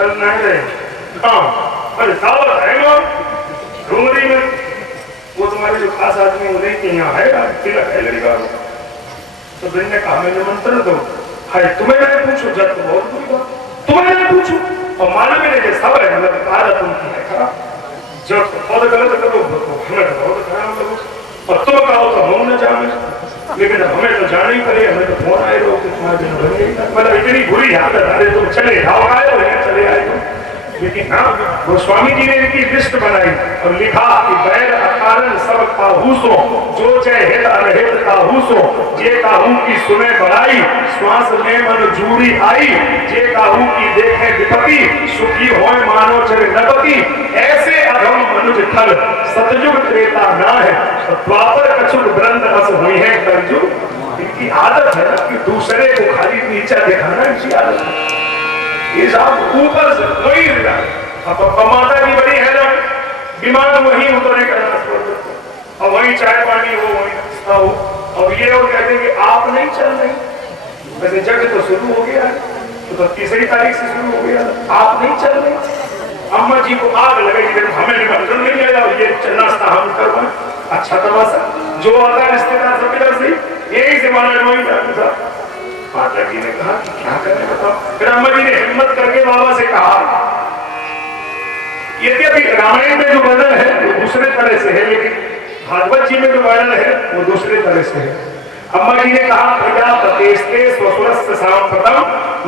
चल नहीं रहे अरे दावत है ना डूंगरी में, वो तुम्हारे जो खास आदमी उन्हीं के यहाँ है तिलक है लड़का। तो बहन ने कहा मैं निमंत्रण दो, हाय तुम्हें नहीं पूछो जब तो बहुत बुरी बात, तुम्हें नहीं पूछो और मालूम ही नहीं सब है मतलब आदत उनकी है खराब, जब बहुत गलत करो तो हमें तो बहुत खराब लगो और तुम कहो तो हम न जाने, लेकिन हमें तो जाना ही पड़े, हमें तो फोन आए रहो कि तुम्हारे दिन बन गई मतलब इतनी बुरी आदत अरे तुम चले जाओ आए हो या चले आए तुम। लेकिन हाँ गोस्वामी जी ने इनकी लिस्ट बनाई और लिखा कि बैर अकारण सब काहूसो जो चाहे हित अनहित काहूसो जे काहू की सुने बढ़ाई श्वास में मन जूरी आई जे काहू की देखे विपत्ति सुखी होए मानो चले नपति ऐसे अधम मनुज थल सतयुग त्रेता ना है द्वापर कछुक ब्रंद रस हुई है कलयुग। इनकी आदत है ना कि दूसरे को खाली नीचा दिखाना, इनकी आदत है। ये सब ऊपर से वही अब माता की बड़ी है ना बीमार वही उतरने का और वही चाय पानी हो वही नाश्ता हो और ये और कहते हैं कि आप नहीं चल रही, वैसे जग तो शुरू हो गया है तो 3 तारीख से शुरू हो गया, आप नहीं चल रही। अम्मा जी को आग लगे हमें निमंत्रण नहीं आया और ये नाश्ता हम करवाए, अच्छा तमाशा जो आता है रिश्तेदार सब इधर से यही से माना वही जाता। माता जी ने कहा कि क्या करें बताओ, फिर अम्मा जी ने हिम्मत करके बाबा से कहा, यद्यपि रामायण में जो वर्णन है वो दूसरे तरह से है लेकिन भागवत जी में जो वर्णन है वो दूसरे तरह से है। अम्मा जी ने कहा प्रजापतेस्ते स्वसुरस्य सांप्रतम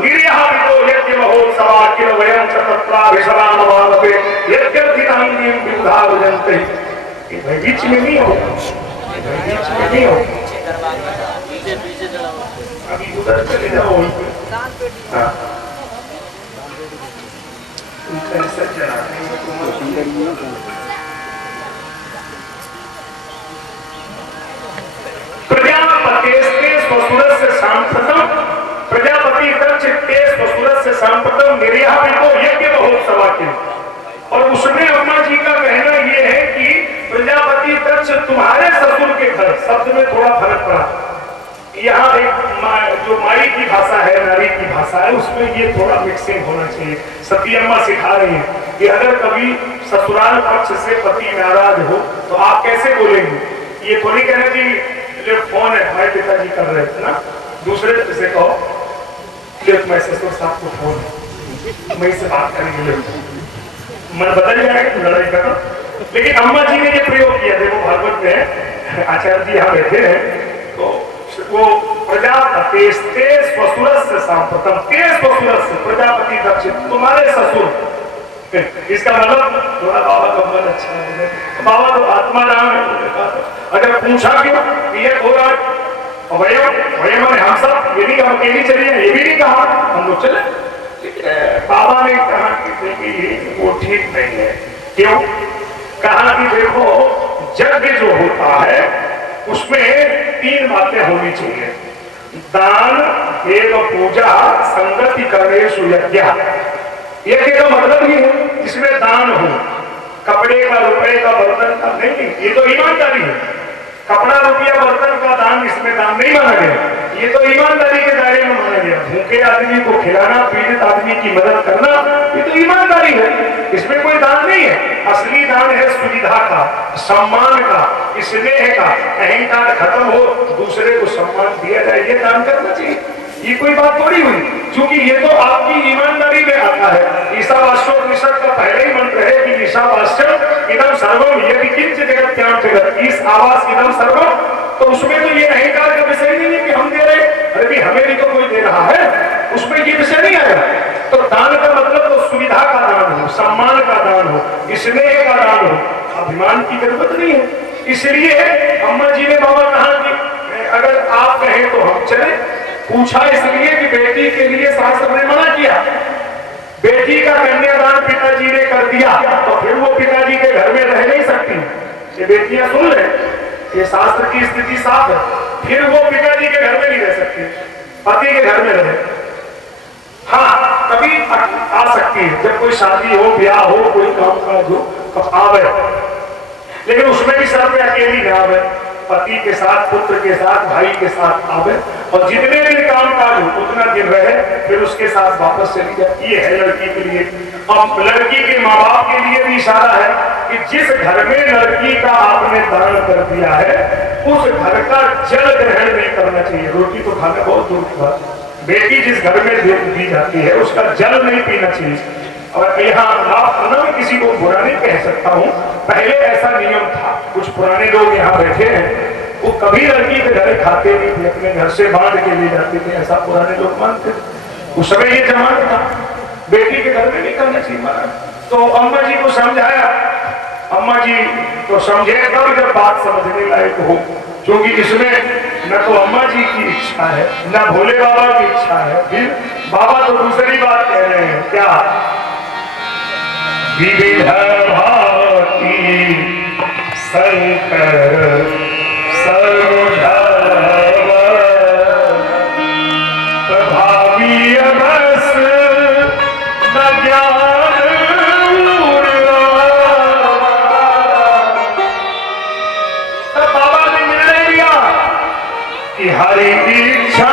निर्याहितो यज्ञ महोत्सवाकिल वयं च तत्राभिशरामवावते यद्यर्थितांगीं विबुधा भजन्ते। भाई बीच में नहीं हो, बीच में नहीं हो, अभी उधर चले जाओ वहीं पे। प्रजापतेस्ते स्वसुरस्य सांप्रतम प्रजापति दक्षते स्वसुरस्य सांप्रतम निर्याहितो यज्ञ महोत्सवाकिल। और उसमें अम्मा जी का कहना यह है कि प्रजापति दक्ष तुम्हारे ससुर के घर, शब्द में थोड़ा फर्क पड़ा, यहाँ एक जो माई की भाषा है नारी की भाषा है उसमें ये थोड़ा मिक्सिंग होना चाहिए। सती अम्मा सिखा रही है कि अगर कभी ससुराल पक्ष से पति नाराज हो तो आप कैसे बोलेंगे, ये तो नहीं कहना चाहिए जो फोन है भाई पिताजी कर रहे थे ना, दूसरे से कहो मैं ससुर साहब को फोन है मैं इससे बात करेंगे, मन बदल जाएगा लड़ाई का। लेकिन अम्मा जी ने ये प्रयोग किया, देखो भागवत में आचार्य जी यहाँ बैठे हैं तो वो प्रजापतेस्ते स्वसुरस्य सांप्रतम ते स्वसुरस्य प्रजापति दक्ष तुम्हारे ससुर, इसका मतलब थोड़ा बाबा का मन अच्छा है, बाबा तो आत्मा नाम है। अगर पूछा क्यों ये हो रहा है वयम हम सब, ये नहीं हम अकेली चलिए ये भी नहीं कहा हम लोग चले, बाबा ने कहा कि वो ठीक नहीं है। क्यों? कहा कि देखो यज्ञ जो होता है उसमें 3 बातें होनी चाहिए, दान देव पूजा संगति करेषु यज्ञ। यज्ञ का मतलब ही है जिसमें दान हो, कपड़े का रुपए का बर्तन का नहीं, ये तो ईमानदारी है। कपड़ा रुपया बर्तन का दान इसमें दान नहीं माना गया, ये तो ईमानदारी के दायरे में माना गया। भूखे आदमी को खिलाना, पीड़ित आदमी की मदद करना ये तो ईमानदारी है, इसमें कोई दान नहीं है। असली दान है सुविधा का, सम्मान का, स्नेह का, अहंकार खत्म हो दूसरे को सम्मान दिया जाए, ये दान करना चाहिए। ये कोई बात थोड़ी हुई, क्योंकि ये तो आपकी ईमानदारी में आता है। ईशावास्योपनिषद का पहले ही मंत्र है कि ईशावास्यम इदम सर्वम यदि किंचित् जगत्याम जगत, ईश आवास इदम सर्वम, तो उसमें तो ये अहंकार का विषय नहीं है कि हम दे रहे, अरे भी हमें भी तो कोई दे रहा है, उसमें ये विषय नहीं आएगा। तो दान का मतलब तो सुविधा का दान हो, सम्मान का दान हो, स्नेह का दान हो, अभिमान की जरूरत नहीं है। इसलिए अम्मा जी ने बाबा कहा कि अगर आप कहें तो हम चले। पूछा इसलिए कि बेटी के लिए शास्त्र ने मना किया, बेटी का कन्यादान पिताजी ने कर दिया तो फिर वो पिताजी के घर में रह नहीं सकती। ये बेटियां सुन ले, ये शास्त्र की स्थिति साफ है, फिर वो पिताजी के घर में नहीं रह सकती, पति के घर में रहे। हाँ कभी आ सकती है जब कोई शादी हो, ब्याह हो, कोई काम काज हो तब आवे, लेकिन उसमें भी सर पे अकेली न आवे, पति के साथ, पुत्र के साथ, भाई के साथ आवे और जितने दिन काम काज हो उतना दिन रहे, फिर उसके साथ वापस चली जाए। ये है लड़की के लिए अब लड़की के माँ बाप के लिए भी इशारा है कि जिस घर में लड़की का आपने दान कर दिया है उस घर का जल ग्रहण नहीं करना चाहिए। रोटी तो खाना बहुत दूर की बात, बेटी जिस घर में दी जाती है उसका जल नहीं पीना चाहिए। और यहाँ माफ करना, मैं किसी को बुरा नहीं कह सकता हूँ, पहले ऐसा नियम था। कुछ पुराने लोग यहाँ बैठे हैं, वो कभी लड़की के घर खाते नहीं थे, अपने घर से बांध के ले जाते थे, ऐसा पुराने लोग मानते थे। उस समय ये जमाना था, बेटी के घर में नहीं करना चाहिए महाराज। तो अम्मा जी को समझाया, अम्मा जी तो समझे तब जब बात समझने लायक हो, क्योंकि इसमें न तो अम्मा जी की इच्छा है न भोले बाबा की इच्छा है, फिर बाबा तो दूसरी बात कह रहे हैं, क्या विविध भांति शंकर प्रभावी बस न ज्ञान तब बाबा ने निर्णय लिया कि हरि इच्छा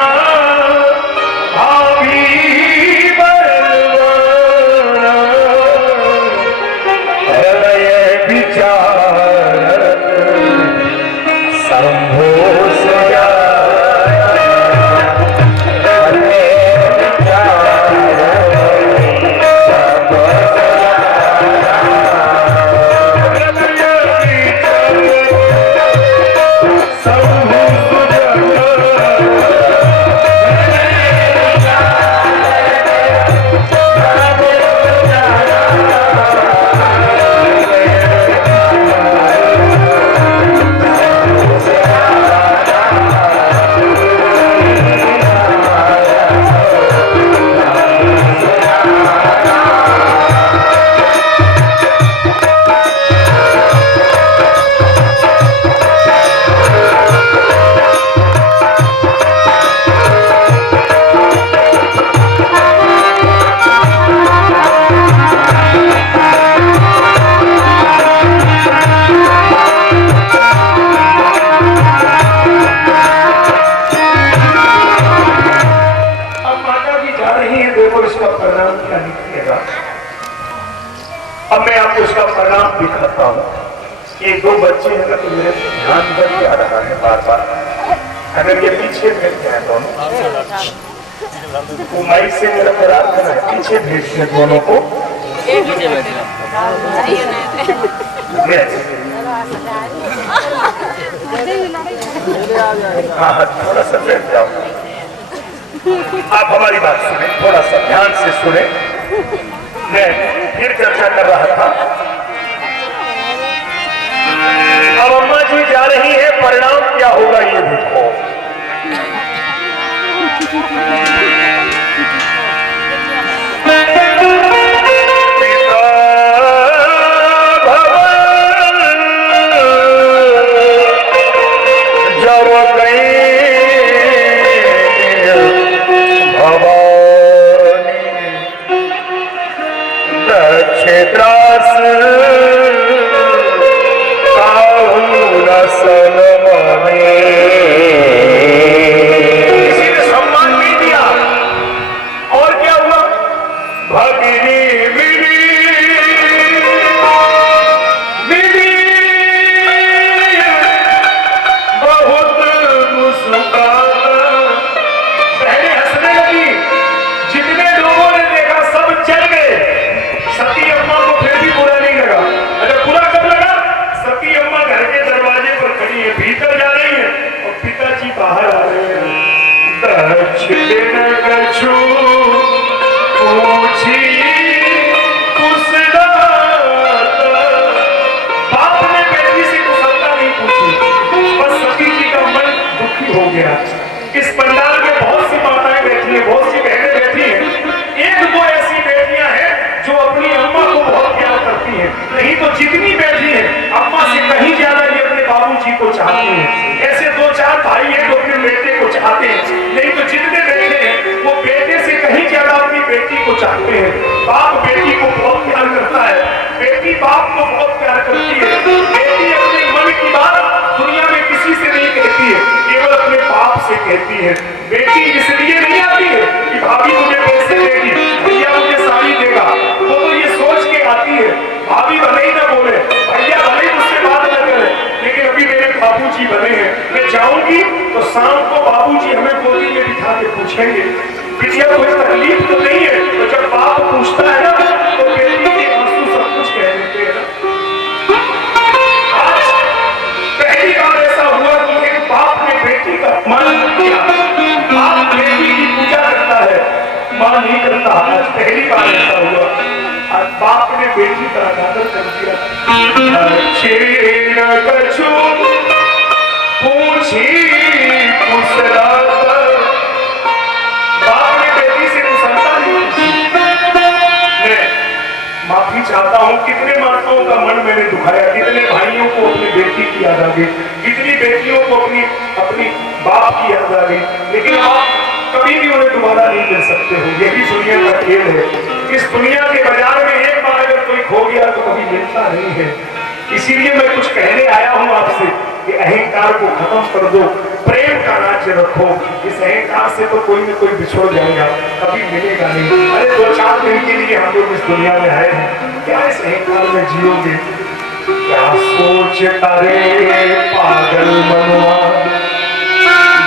अब मैं आपको इसका परिणाम दिखाता हूँ। ये दो बच्चे हैं तो मेरे ध्यान पर आ रहा है बार बार, अगर ये पीछे भेज हैं दोनों, वो माइक से मेरा करार करना है, पीछे भेज हैं दोनों को। हाँ, थोड़ा सा बैठ जाओ, आप हमारी बात सुने, थोड़ा सा ध्यान से सुने। मैं फिर चर्चा कर रहा था, अब अम्मा जी जा रही है, परिणाम क्या होगा ये देखो। होगी तो शाम को बाबूजी हमें गोदी में बिठा के पूछेंगे बिटिया कोई तकलीफ तो नहीं है। तो जब बाप पूछता है ना तो बेटी के आंसू सब कुछ कह देते हैं ना। आज पहली बार ऐसा हुआ कि एक बाप ने बेटी का अपमान किया। बाप बेटी की पूजा करता है, मां नहीं करता। आज पहली बार ऐसा हुआ, आज बाप ने बेटी का अनादर कर दिया। पूछी बाप ने बेटी से मुसलता नहीं। मैं माफी चाहता हूँ, कितने माताओं का मन मैंने दुखाया, कितने भाइयों को अपनी बेटी की याद आ गई, कितनी बेटियों को अपनी बाप की याद आ गई। लेकिन आप कभी भी उन्हें दोबारा नहीं मिल सकते हो, यही दुनिया का खेल है। इस दुनिया के बाजार में एक बार अगर कोई खो गया तो कभी मिलता नहीं है। इसीलिए मैं कुछ कहने आया हूं आपसे कि अहंकार को खत्म कर दो, प्रेम का राज्य रखो। इस अहंकार से तो कोई न कोई बिछड़ जाएगा, कभी मिलेगा नहीं। अरे 2-4 दिन के लिए हम लोग इस दुनिया में आए हैं, क्या इस अहंकार में जियोगे? क्या सोचता रे पागल मनवा,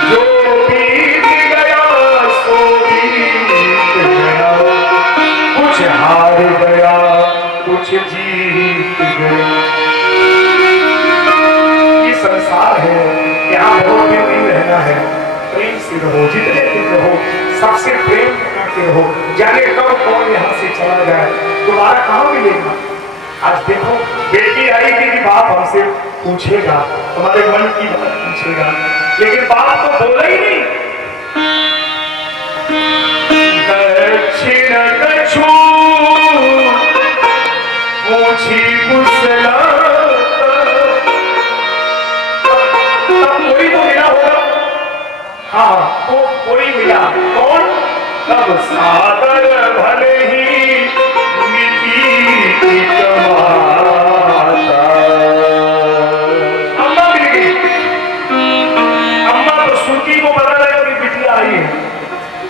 जो बीत गया सो बीत गया, कुछ हार गया कुछ जीत गया। ये संसार है, यहाँ बहुत दिन नहीं रहना है। प्रेम से रहो, जितने दिन रहो सबसे प्रेम बना के रहो। जाने कब कौन यहाँ से चला जाए, दोबारा कहाँ मिलेगा। आज देखो बेटी आई थी कि बाप हमसे पूछेगा, हमारे मन की बात पूछेगा, लेकिन बाप तो बोला ही नहीं। दक्षिण कछु पूछी कुशला, तब कोई तो मिला होगा। हाँ तो कोई मिला, कौन? तब सागर भले ही मिट्टी कमाता। अम्मा मिल गई। अम्मा तो सुखी को पता लगा कि बिटिया आई है।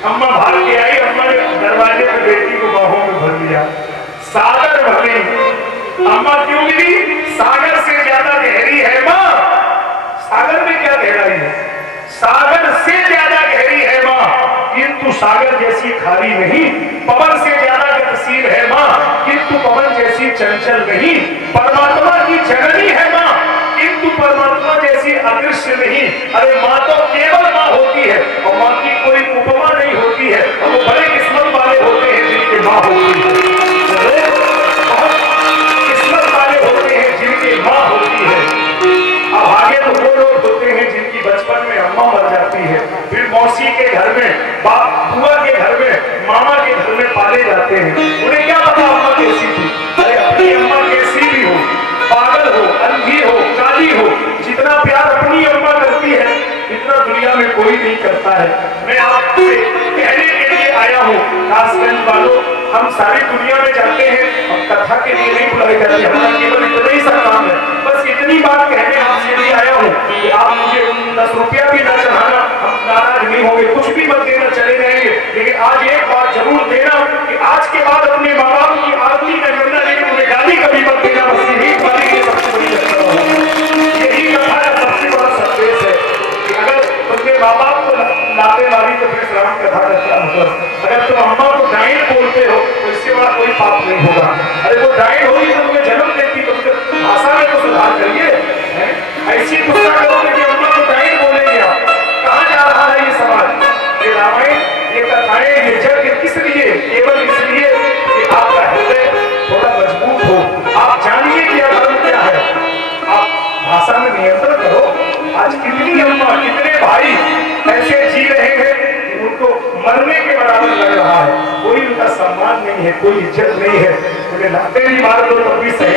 अम्मा भाग के आई, अम्मा ने दरवाजे पे बेटी को बाहों में भर लिया। सागर भले, अम्मा क्यों मिली? सागर से ज्यादा गहरी है माँ। सागर में क्या गहराई है? सागर से ज्यादा गहरी है माँ, किंतु सागर जैसी खारी नहीं। पवन से ज्यादा गतिशील है माँ, किंतु पवन जैसी चंचल नहीं। परमात्मा की जननी है माँ, किंतु परमात्मा जैसी अदृश्य नहीं। अरे माँ तो केवल माँ होती है, और माँ की कोई उपमा नहीं होती है। और वो बड़े किस्मत वाले होते हैं जिनके माँ होती है, बहुत किस्मत वाले होते हैं जिनके माँ होती है। अब आगे तो वो लोग होते हैं जिनकी बचपन में अम्मा मर जाती है, फिर मौसी के घर में, बाप बुआ के घर में, मामा के घर में पाले जाते हैं। उन्हें क्या पता अम्मा कैसी थी? अरे अपनी अम्मा कैसी भी हो, पागल हो, अंधी हो, काली हो, जितना प्यार अपनी अम्मा करती है इतना दुनिया में कोई नहीं करता है। मैं आपसे कहने के लिए आया हूँ, कासगंज वालों, हम सारी दुनिया में जाते हैं, हम कथा के लिए नहीं बुलाए जाते, हमारा केवल इतना ही सा काम है। बस इतनी बात कहने आपसे लिए आया हूँ कि आप मुझे 10 रुपया भी ना चढ़ाना, हम नाराज नहीं होंगे, कुछ भी मत देना, चले जाएंगे। लेकिन आज एक बात जरूर देना कि आज के बाद अपने माँ बाप की आरती न करना, लेकिन उन्हें गाली कभी मत देना। बस यही हमारे लिए सबसे बड़ी यही कथा है, सबसे बड़ा संदेश है कि अगर तुमने माँ बाप को लाते मारी तो फिर राम कथा का क्या मतलब? अगर तुम अम्मा को डाइन बोलते हो तो इससे बड़ा कोई पाप नहीं होगा। अरे वो डाइन होगी तो तुम्हें जन्म देती, तो भाषा में तो सुधार करिए। ऐसी गुस्सा करोगे कि अम्मा को डाइन बोलेंगे आप। कहाँ जा रहा है ये समाज? ये रामायण, ये कथाएं, ये जग किस लिए? केवल इसलिए कि आपका हृदय थोड़ा मजबूत हो, आप जानिए कि धर्म क्या है, आप भाषा में नियंत्रण करो। आज कितनी अम्मा, कितने भाई ऐसे जी रहे हैं कि उनको मरने के बराबर लग रहा है, कोई उनका सम्मान नहीं है, कोई इज्जत नहीं है। उन्हें लाते भी मार दो तब भी सही